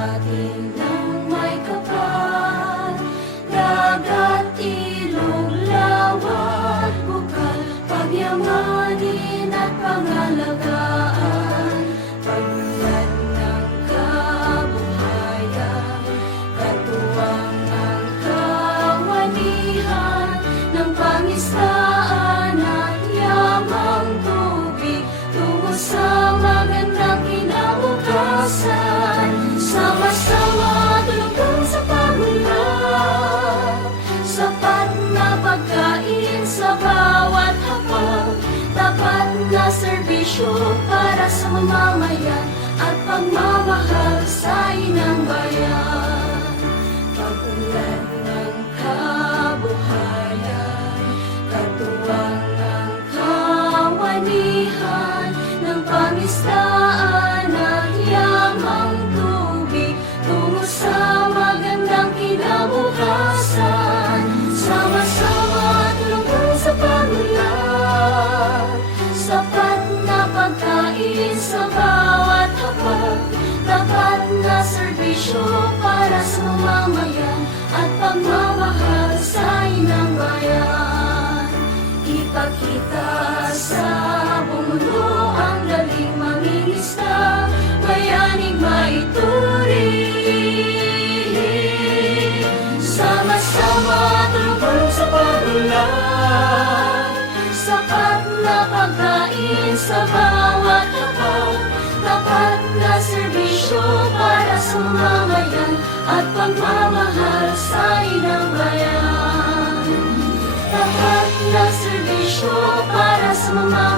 atin ng may kapal, dagat, ilog, lawa at bukal, pagyamanin at pangalagaan, pagmulan ng kabuhayan, katuwang ng kawanihan, ng pangistaan at yamang tubig, tungo sa magandang kinabukasan. Sama-sama tulong sa pagunlad, sapat na pagkain sa bawat hapag, tapat na serbisyo para sa mamamayan at pagmamahal sa inang bayan. Pagmulan ng kabuhayan, katuwang ng kawanihan, ng pangistaan at yamang tubig, tungo sa magandang kinabukasan. Sama-sama tulungan sa pagunlad, sapat na pagkain sa bawat hapag, tapat na serbisyo para sa mamamayan at pagmamahal sa inang bayan. Ipakita sa buong mundo ang galing mangingisda, bayanig maituring. Sama-sama tulungan sa pagunlad, sapat na pagkain sa bawat hapag, tapat na serbisyo para sa mamamayan at pagmamahal sa inang bayan. Tapat na serbisyo para sa mamamayan